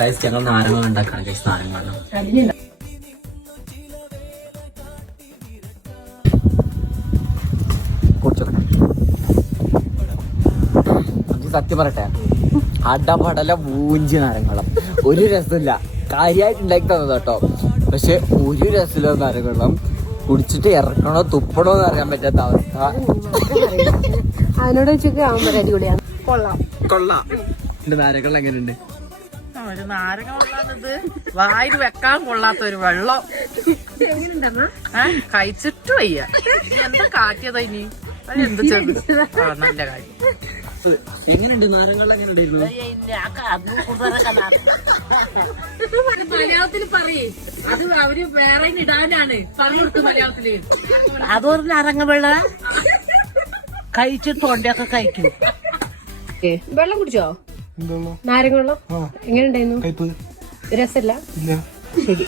Guys ഞങ്ങൾ നാരങ്ങ ഉണ്ടാക്കണം ഗൈസ്. നാരങ്ങ സത്യം പറയട്ടെ, അടപടല മൂഞ്ചി നാരങ്ങളും ഒരു രസമില്ല. കാര്യമായിട്ട് ഉണ്ടാക്കി തന്നത് കേട്ടോ, പക്ഷെ ഒരു രസമില്ല. നാരങ്ങളും കുടിച്ചിട്ട് ഇറക്കണോ തുപ്പണോ എന്ന് അറിയാൻ പറ്റാത്ത അവസ്ഥ. അതിനോട് വെച്ചൊക്കെ ആവുമ്പോൾ അടിപൊളിയാണ്. കൊള്ളാം. എന്റെ നാരങ്ങൾ എങ്ങനെയുണ്ട്? ഒരു നാരങ്ങ കൊള്ളാത്തത് വായിൽ വെക്കാൻ കൊള്ളാത്ത ഒരു വെള്ളം കഴിച്ചിട്ട് വയ്യ. എന്താ കാറ്റിയതാ ഇനി? എന്ത് ചെറുത് നല്ല കാര്യം. എങ്ങനെയുണ്ട് നാരങ്ങൾ? എങ്ങനെയുണ്ടായിരുന്നു? മലയാളത്തിൽ പറയേ, അത് അവര് വേറെ ഇടാനാണ് പറഞ്ഞു കൊടുക്കും മലയാളത്തില്. അതൊരു നാരങ്ങ വെള്ള കഴിച്ചിട്ട് തൊണ്ടയൊക്കെ കഴിക്കും. വെള്ളം കുടിച്ചോ? നാരങ്ങ വെള്ളം എങ്ങനെയുണ്ടായിരുന്നു? രസമില്ല. ശരി.